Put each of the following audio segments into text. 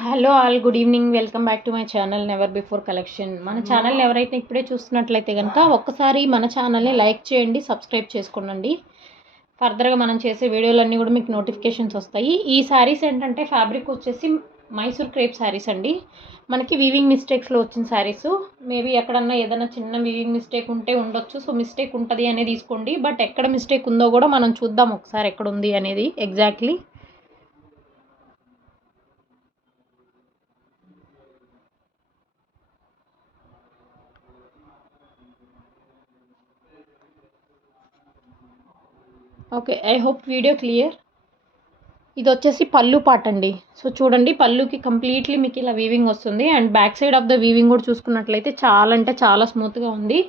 Hello all, good evening. Welcome back to my channel never before collection. మన channel ఎవరైతే ఇప్పుడే చూస్తున్నట్లయితే కనుక ఒక్కసారి మన ఛానల్ని లైక్ చేయండి, సబ్స్క్రైబ్ చేసుకోండి. ఫర్దర్గా మనం చేసే వీడియోలన్నీ కూడా మీకు నోటిఫికేషన్స్ వస్తాయి. ఈ శారీస్ ఏంటంటే ఫ్యాబ్రిక్ వచ్చేసి మైసూర్ క్రేప్ శారీస్ అండి. మనకి వీవింగ్ మిస్టేక్స్లో వచ్చిన శారీస్. మేబీ ఎక్కడన్నా ఏదైనా చిన్న వీవింగ్ మిస్టేక్ ఉంటే ఉండొచ్చు. సో మిస్టేక్ ఉంటుంది అనేది తీసుకోండి. బట్ ఎక్కడ మిస్టేక్ ఉందో కూడా మనం చూద్దాం ఒకసారి ఎక్కడ ఉంది అనేది exactly. Okay, I hope video clear. ఇది వచ్చేసి పళ్ళు పార్ట్ అండి. సో చూడండి, పళ్ళుకి కంప్లీట్లీ మీకు ఇలా వీవింగ్ వస్తుంది. And back side of the weaving కూడా చూసుకున్నట్లయితే చాలా అంటే చాలా స్మూత్గా ఉంది.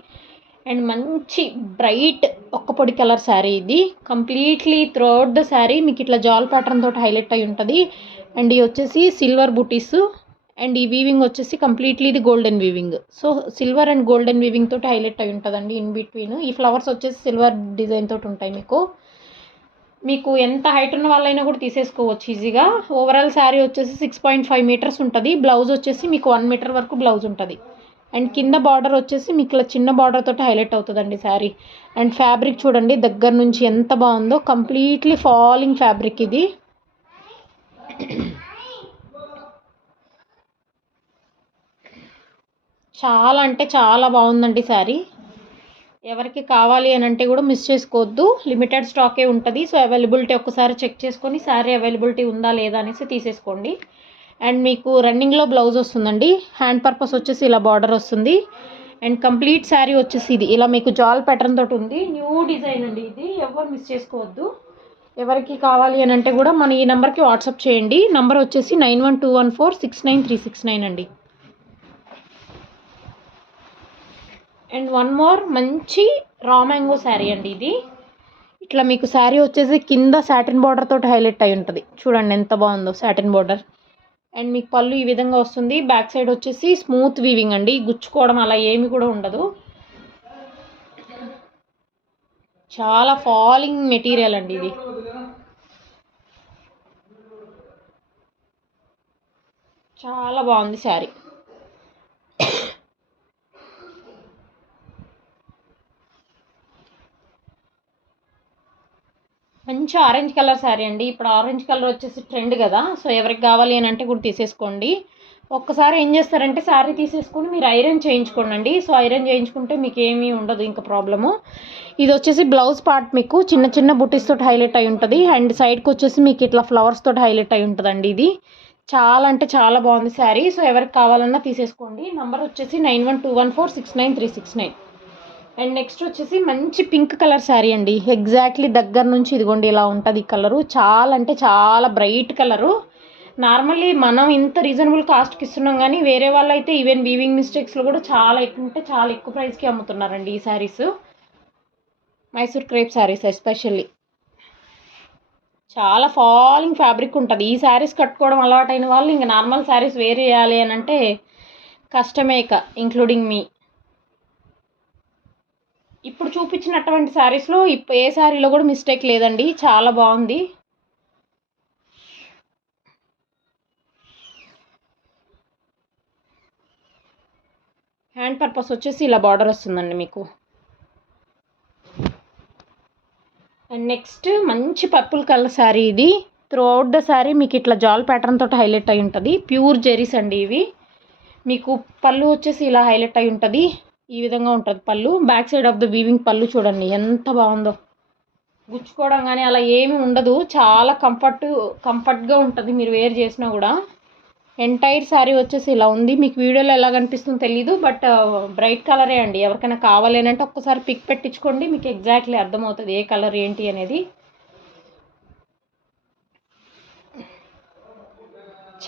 అండ్ మంచి బ్రైట్ ఒక్క పొడి కలర్ శారీ ఇది. కంప్లీట్లీ త్రూఅవుట్ ద శారీ మీకు ఇట్లా జాల్ ప్యాటర్న్ తోటి హైలైట్ అయి ఉంటుంది. అండ్ ఇది వచ్చేసి సిల్వర్ బుటీస్. అండ్ ఈ వీవింగ్ వచ్చేసి కంప్లీట్లీ ఇది golden weaving. So silver and golden weaving తోటి హైలైట్ అయి ఉంటుందండి ఇన్ బిట్వీన్. ఈ ఫ్లవర్స్ వచ్చేసి సిల్వర్ డిజైన్ తోటి ఉంటాయి. మీకు ఎంత హైట్ ఉన్న వాళ్ళైనా కూడా తీసేసుకోవచ్చు ఈజీగా. ఓవరాల్ శారీ వచ్చేసి 6.5 మీటర్స్ ఉంటుంది. బ్లౌజ్ వచ్చేసి మీకు 1 మీటర్ వరకు బ్లౌజ్ ఉంటుంది. అండ్ కింద బార్డర్ వచ్చేసి మీకు ఇలా చిన్న బార్డర్ తోటి హైలైట్ అవుతుందండి శారీ. అండ్ ఫ్యాబ్రిక్ చూడండి దగ్గర నుంచి ఎంత బాగుందో. కంప్లీట్లీ ఫాలింగ్ ఫ్యాబ్రిక్ ఇది. చాలా అంటే చాలా బాగుందండి శారీ. ఎవరికి కావాలి అని అంటే కూడా మిస్ చేసుకోవద్దు. లిమిటెడ్ స్టాకే ఉంటుంది. సో అవైలబిలిటీ ఒక్కసారి చెక్ చేసుకొని శారీ అవైలబిలిటీ ఉందా లేదా అనేసి తీసేసుకోండి. అండ్ మీకు రన్నింగ్లో బ్లౌజ్ వస్తుందండి. హ్యాండ్ పర్పస్ వచ్చేసి ఇలా బార్డర్ వస్తుంది. అండ్ కంప్లీట్ శారీ వచ్చేసి ఇది ఇలా మీకు జాల్ ప్యాటర్న్ తోటి ఉంది. న్యూ డిజైన్ అండి ఇది, ఎవరు మిస్ చేసుకోవద్దు. ఎవరికి కావాలి అని అంటే కూడా మన ఈ నెంబర్కి వాట్సాప్ చేయండి. నెంబర్ వచ్చేసి 9121469369 అండి. అండ్ వన్ మోర్ మంచి రా మ్యాంగో శారీ అండి ఇది. ఇట్లా మీకు శారీ వచ్చేసి కింద సాటిన్ బార్డర్ తోటి హైలైట్ అయి ఉంటుంది. చూడండి ఎంత బాగుందో సాటిన్ బార్డర్. అండ్ మీకు పళ్ళు ఈ విధంగా వస్తుంది. బ్యాక్ సైడ్ వచ్చేసి స్మూత్ వీవింగ్ అండి, గుచ్చుకోవడం అలా ఏమి కూడా ఉండదు. చాలా ఫాలింగ్ మెటీరియల్ అండి ఇది. చాలా బాగుంది శారీ. మంచి ఆరెంజ్ కలర్ శారీ అండి. ఇప్పుడు ఆరెంజ్ కలర్ వచ్చేసి ట్రెండ్ కదా. సో ఎవరికి కావాలి అని అంటే కూడా తీసేసుకోండి. ఒక్కసారి ఏం చేస్తారంటే శారీ తీసేసుకొని మీరు ఐరన్ చేయించుకోండి. సో ఐరన్ చేయించుకుంటే మీకు ఏమీ ఉండదు ఇంకా ప్రాబ్లము. ఇది వచ్చేసి బ్లౌజ్ పార్ట్ మీకు చిన్న చిన్న బుటీస్ తోటి హైలైట్ అయి ఉంటుంది. అండ్ సైడ్కి వచ్చేసి మీకు ఇట్లా ఫ్లవర్స్ తోటి హైలైట్ అయి ఉంటుందండి. ఇది చాలా అంటే చాలా బాగుంది శారీ. సో ఎవరికి కావాలన్నా తీసేసుకోండి. నెంబర్ వచ్చేసి 9121469369. అండ్ నెక్స్ట్ వచ్చేసి మంచి పింక్ కలర్ శారీ అండి. ఎగ్జాక్ట్లీ దగ్గర నుంచి ఇదిగోండి ఇలా ఉంటుంది ఈ కలరు. చాలా అంటే చాలా బ్రైట్ కలరు. నార్మల్లీ మనం ఇంత రీజనబుల్ కాస్ట్కి ఇస్తున్నాం, కానీ వేరే వాళ్ళు అయితే ఈవెన్ వీవింగ్ మిస్టేక్స్లో కూడా చాలా ఎక్కువ అంటే చాలా ఎక్కువ ప్రైస్కి అమ్ముతున్నారండి ఈ శారీస్. మైసూర్ క్రేప్ శారీస్ ఎస్పెషల్లీ చాలా ఫాలింగ్ ఫ్యాబ్రిక్ ఉంటుంది. ఈ శారీస్ కట్టుకోవడం అలవాటైన వాళ్ళు ఇంకా నార్మల్ శారీస్ వేర్ చేయాలి అని అంటే కష్టమే ఇక, ఇంక్లూడింగ్ మీ. ఇప్పుడు చూపించినటువంటి శారీస్లో ఏ శారీలో కూడా మిస్టేక్ లేదండి, చాలా బాగుంది. హ్యాండ్ పర్పస్ వచ్చేసి ఇలా బార్డర్ వస్తుందండి మీకు. అండ్ నెక్స్ట్ మంచి పర్పుల్ కలర్ శారీ ఇది. త్రూఅవుట్ ద శారీ మీకు ఇట్లా జాల్ ప్యాటర్న్ తోటి హైలైట్ అయి ఉంటుంది. ప్యూర్ జెరీస్ అండి ఇవి. మీకు పళ్ళు వచ్చేసి ఇలా హైలైట్ అయి ఉంటుంది. ఈ విధంగా ఉంటుంది పళ్ళు. Back side of the weaving పళ్ళు చూడండి ఎంత బాగుందో. గుచ్చుకోవడం కానీ అలా ఏమీ ఉండదు. చాలా కంఫర్ట్గా ఉంటుంది మీరు వేర్ చేసినా కూడా. ఎంటైర్ శారీ వచ్చేసి ఇలా ఉంది. మీకు వీడియోలో ఎలా కనిపిస్తుందో తెలీదు, బట్ బ్రైట్ కలరే అండి. ఎవరికైనా కావాలి అని అంటే ఒక్కసారి పిక్ పెట్టించుకోండి, మీకు ఎగ్జాక్ట్లీ అర్థమవుతుంది ఏ కలర్ ఏంటి అనేది.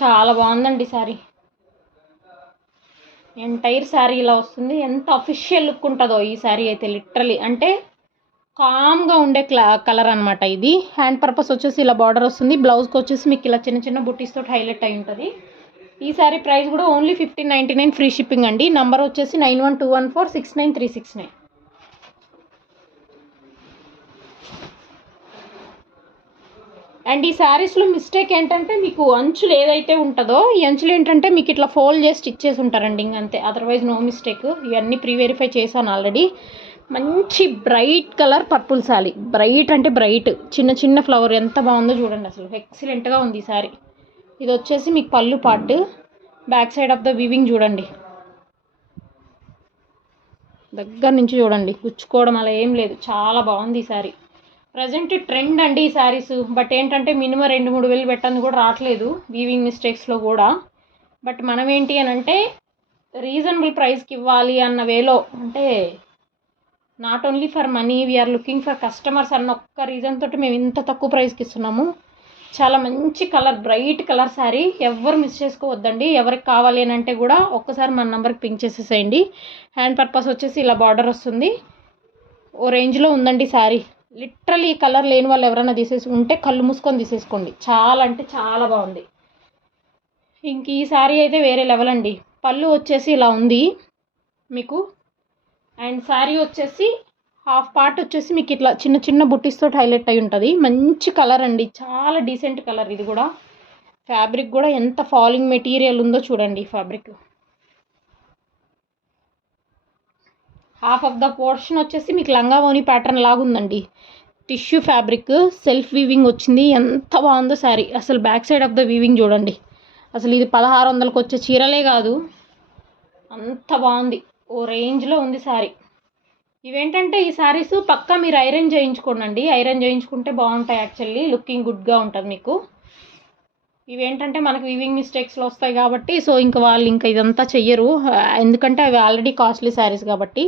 చాలా బాగుందండి శారీ. ఎంటైర్ శారీ ఇలా వస్తుంది. ఎంత అఫిషియల్ లుక్ ఉంటుందో ఈ శారీ అయితే. లిటరలీ అంటే కామ్గా ఉండే కలర్ అనమాట ఇది. హ్యాండ్ పర్పస్ వచ్చేసి ఇలా బార్డర్ వస్తుంది. బ్లౌజ్కి వచ్చేసి మీకు ఇలా చిన్న చిన్న బుటీస్ తోటి హైలైట్ అయి ఉంటుంది. ఈ శారీ ప్రైస్ కూడా ఓన్లీ 1599 ఫ్రీ షిప్పింగ్ అండి. నంబర్ వచ్చేసి 9121469369. అండ్ ఈ శారీస్లో మిస్టేక్ ఏంటంటే మీకు అంచులు ఏదైతే ఉంటుందో ఈ అంచులు ఏంటంటే మీకు ఇట్లా ఫోల్డ్ చేసి స్టిచ్ చేసి ఉంటారండి, ఇంకంతే. Otherwise no mistake. ఇవన్నీ ప్రీ వెరిఫై చేశాను ఆల్రెడీ. మంచి bright colour purple sari, bright అంటే బ్రైట్, చిన్న చిన్న ఫ్లవర్ ఎంత బాగుందో చూడండి, అసలు ఎక్సలెంట్గా ఉంది ఈ శారీ. ఇది వచ్చేసి మీకు పళ్ళు part. Back side of the weaving చూడండి, దగ్గర నుంచి చూడండి, గుచ్చుకోవడం అలా ఏం లేదు, చాలా బాగుంది ఈ శారీ. ప్రజెంట్ ట్రెండ్ అండి ఈ శారీస్. బట్ ఏంటంటే మినిమం 2-3 వేలు పెట్టని కూడా రావట్లేదు వీవింగ్ మిస్టేక్స్లో కూడా. బట్ మనం ఏంటి అని అంటే రీజనబుల్ ప్రైస్కి ఇవ్వాలి అన్న వేలో, అంటే not only for money, we are looking for customers అన్న ఒక్క రీజన్ తోటి మేము ఇంత తక్కువ ప్రైస్కి ఇస్తున్నాము. చాలా మంచి కలర్, బ్రైట్ కలర్ శారీ, ఎవరు మిస్ చేసుకోవద్దండి. ఎవరికి కావాలి అని అంటే కూడా ఒక్కసారి మన నెంబర్కి పింక్ చేసేసేయండి. హ్యాండ్ పర్పస్ వచ్చేసి ఇలా బార్డర్ వస్తుంది, ఓ రేంజ్లో ఉందండి శారీ. లిటరలీ ఈ కలర్ లేని వాళ్ళు ఎవరైనా తీసేసి ఉంటే కళ్ళు మూసుకొని తీసేసుకోండి, చాలా అంటే చాలా బాగుంది. ఇంక ఈ శారీ అయితే వేరే లెవెల్ అండి. పళ్ళు వచ్చేసి ఇలా ఉంది మీకు, అండ్ శారీ వచ్చేసి హాఫ్ పార్ట్ వచ్చేసి మీకు ఇట్లా చిన్న చిన్న బుట్టీస్తో హైలైట్ అయి ఉంటుంది. మంచి కలర్ అండి, చాలా డీసెంట్ కలర్. ఇది కూడా ఫ్యాబ్రిక్ కూడా ఎంత ఫాలింగ్ మెటీరియల్ ఉందో చూడండి. Fabric half of the portion వచ్చేసి మీకు లంగా ఓని ప్యాటర్న్ లాగా ఉందండి. టిష్యూ ఫ్యాబ్రిక్, సెల్ఫ్ వీవింగ్ వచ్చింది, ఎంత బాగుందో శారీ. అసలు back side of the weaving చూడండి, అసలు ఇది 1600కి వచ్చే చీరలే కాదు, అంత బాగుంది, ఓ రేంజ్లో ఉంది శారీ. ఇవేంటంటే ఈ శారీస్ పక్కా మీరు ఐరన్ చేయించుకోండి, ఐరన్ చేయించుకుంటే బాగుంటాయి, యాక్చువల్లీ లుకింగ్ గుడ్గా ఉంటుంది మీకు. ఇవేంటంటే మనకు వీవింగ్ మిస్టేక్స్లో వస్తాయి కాబట్టి సో ఇంకా వాళ్ళు ఇంకా ఇదంతా చెయ్యరు, ఎందుకంటే అవి ఆల్రెడీ కాస్ట్లీ శారీస్ కాబట్టి.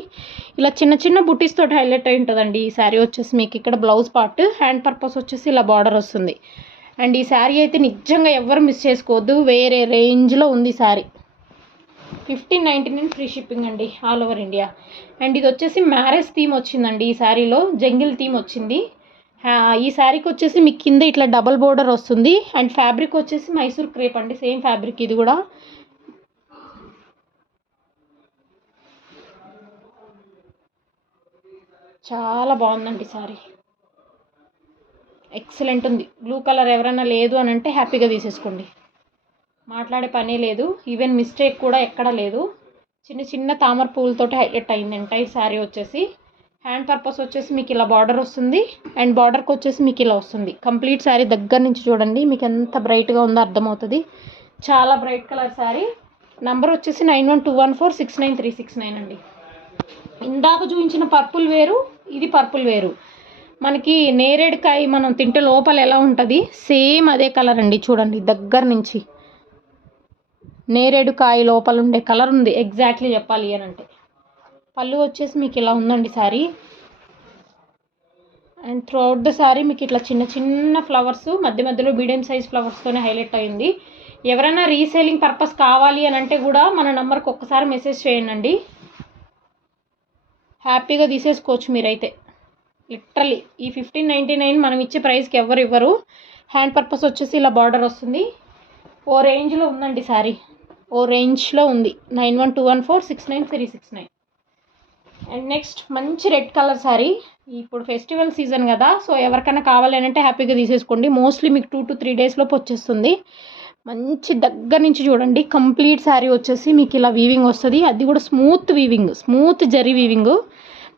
ఇలా చిన్న చిన్న బుటీస్ తోటి హైలైట్ అయి ఉంటుందండి ఈ శారీ వచ్చేసి మీకు. ఇక్కడ బ్లౌజ్ పార్ట్, హ్యాండ్ పర్పస్ వచ్చేసి ఇలా బార్డర్ వస్తుంది. అండ్ ఈ శారీ అయితే నిజంగా ఎవరు మిస్ చేసుకోవద్దు, వేరే రేంజ్లో ఉంది శారీ. 1599 ఫ్రీ షిప్పింగ్ అండి, ఆల్ ఓవర్ ఇండియా. అండ్ ఇది వచ్చేసి మ్యారేజ్ థీమ్ వచ్చిందండి ఈ శారీలో, జంగిల్ థీమ్ వచ్చింది. ఈ శారీకి వచ్చేసి మీకు కింద ఇట్లా డబల్ బోర్డర్ వస్తుంది. అండ్ ఫ్యాబ్రిక్ వచ్చేసి మైసూర్ క్రేప్ అండి, సేమ్ ఫ్యాబ్రిక్ ఇది కూడా. చాలా బాగుందండి శారీ, ఎక్సలెంట్ ఉంది. బ్లూ కలర్ ఎవరైనా లేదు అని అంటే హ్యాపీగా తీసేసుకోండి, మాట్లాడే పనే లేదు. ఈవెన్ మిస్టేక్ కూడా ఎక్కడ లేదు. చిన్న చిన్న తామర పువ్వులతోటి హైలైట్ అయింది ఎంటైర్ శారీ వచ్చేసి. హ్యాండ్ పర్పస్ వచ్చేసి మీకు ఇలా బార్డర్ వస్తుంది, అండ్ బార్డర్కి వచ్చేసి మీకు ఇలా వస్తుంది. కంప్లీట్ శారీ దగ్గర నుంచి చూడండి, మీకు ఎంత బ్రైట్గా ఉందో అర్థమవుతుంది. చాలా బ్రైట్ కలర్ శారీ. నంబర్ వచ్చేసి 9121469369 అండి. ఇందాక చూపించిన పర్పుల్ వేరు, ఇది పర్పుల్ వేరు. మనకి నేరేడుకాయ మనం తింటే లోపల ఎలా ఉంటుంది సేమ్ అదే కలర్ అండి, చూడండి దగ్గర నుంచి. నేరేడుకాయ లోపల ఉండే కలర్ ఉంది ఎగ్జాక్ట్లీ చెప్పాలి అని అంటే. పళ్ళు వచ్చేసి మీకు ఇలా ఉందండి sari. And through out the sari మీకు ఇట్లా చిన్న చిన్న ఫ్లవర్స్, మధ్య మధ్యలో మీడియం సైజ్ ఫ్లవర్స్తోనే హైలైట్ అయింది. ఎవరైనా రీసేలింగ్ పర్పస్ కావాలి అని అంటే కూడా మన నెంబర్కి ఒక్కసారి మెసేజ్ చేయండి, హ్యాపీగా తీసేసుకోవచ్చు మీరైతే. లిటరలీ ఈ 1599 మనం ఇచ్చే ప్రైస్కి ఎవరు ఇవ్వరు. హ్యాండ్ పర్పస్ వచ్చేసి ఇలా బార్డర్ వస్తుంది, ఓ రేంజ్లో ఉందండి శారీ, ఓ రేంజ్లో ఉంది. 9121469369. అండ్ నెక్స్ట్ మంచి రెడ్ కలర్ శారీ. ఇప్పుడు ఫెస్టివల్ సీజన్ కదా, సో ఎవరికైనా కావాలి అంటే హ్యాపీగా తీసేసుకోండి. మోస్ట్లీ మీకు 2 to 3 డేస్లోపు వచ్చేస్తుంది. మంచి దగ్గర నుంచి చూడండి, కంప్లీట్ శారీ వచ్చేసి మీకు ఇలా వీవింగ్ వస్తుంది, అది కూడా smooth weaving, smooth zari weaving.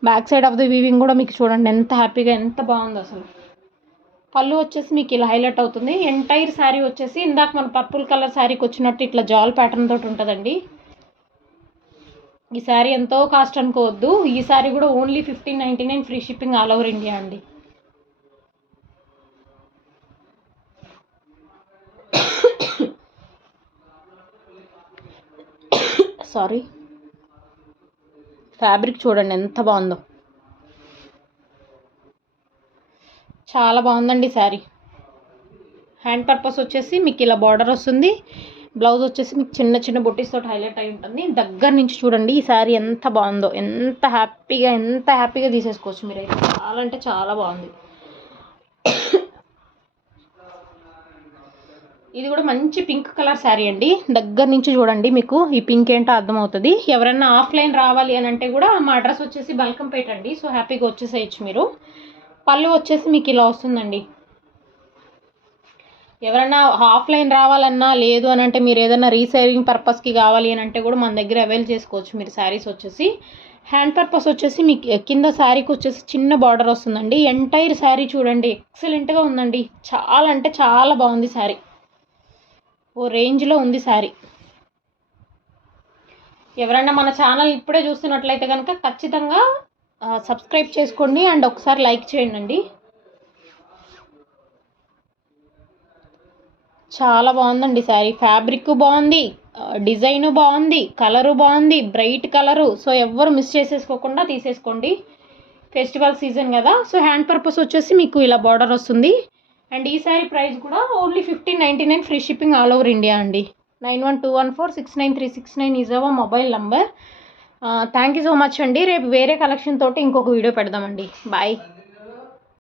Back side of the weaving కూడా మీకు చూడండి ఎంత హ్యాపీగా, ఎంత బాగుందో అసలు. పళ్ళు వచ్చేసి మీకు ఇలా హైలైట్ అవుతుంది. ఎంటైర్ శారీ వచ్చేసి ఇందాక మన పర్పుల్ కలర్ శారీకి వచ్చినట్టు ఇట్లా జాల్ ప్యాటర్న్ తోటి ఉంటుందండి. ఈ శారీ ఎంతో కాస్ట్ అనుకోవద్దు, ఈ శారీ కూడా only 1599 free shipping all over India అండి. సారీ. ఫ్యాబ్రిక్ చూడండి ఎంత బాగుందో, చాలా బాగుందండి శారీ. హ్యాండ్ పర్పస్ వచ్చేసి మీకు ఇలా బార్డర్ వస్తుంది, బ్లౌజ్ వచ్చేసి మీకు చిన్న చిన్న బుట్టీస్ తోటి హైలైట్ అయి ఉంటుంది. దగ్గర నుంచి చూడండి ఈ శారీ ఎంత బాగుందో, ఎంత హ్యాపీగా తీసేసుకోవచ్చు మీరైతే, చాలా అంటే చాలా బాగుంది. ఇది కూడా మంచి పింక్ కలర్ శారీ అండి. దగ్గర నుంచి చూడండి, మీకు ఈ పింక్ ఏంటో అర్థమవుతుంది. ఎవరైనా ఆఫ్లైన్ రావాలి అని అంటే కూడా మా అడ్రస్ వచ్చేసి బల్కంపేట అండి, సో హ్యాపీగా వచ్చేసేయచ్చు మీరు. పళ్ళు వచ్చేసి మీకు ఇలా వస్తుందండి, ఎవరైనా ఆఫ్లైన్ రావాలన్నా లేదు అని అంటే మీరు ఏదైనా రీసేలింగ్ పర్పస్కి కావాలి అని అంటే కూడా మన దగ్గర అవైల్ చేసుకోవచ్చు మీరు శారీస్ వచ్చేసి. హ్యాండ్ పర్పస్ వచ్చేసి మీకు కింద శారీకి వచ్చేసి చిన్న బార్డర్ వస్తుందండి. ఎంటైర్ శారీ చూడండి ఎక్సలెంట్గా ఉందండి, చాలా అంటే చాలా బాగుంది శారీ, ఓ రేంజ్లో ఉంది శారీ. ఎవరైనా మన ఛానల్ ఇప్పుడే చూస్తున్నట్లయితే కనుక ఖచ్చితంగా సబ్స్క్రైబ్ చేసుకోండి అండ్ ఒకసారి లైక్ చేయండి. చాలా బాగుందండి శారీ, ఫ్యాబ్రిక్ బాగుంది, డిజైన్ బాగుంది, కలరు బాగుంది, బ్రైట్ కలరు. సో ఎవ్వరు మిస్ చేసేసుకోకుండా తీసేసుకోండి, ఫెస్టివల్ సీజన్ కదా. సో హ్యాండ్ పర్పస్ వచ్చేసి మీకు ఇలా బార్డర్ వస్తుంది. అండ్ ఈ శారీ ప్రైస్ కూడా only 1599, free shipping all over India అండి. 9121469369 is our mobile number. Thank you so much అండి. రేపు వేరే కలెక్షన్ తోటి ఇంకొక వీడియో పెడదామండి. బాయ్.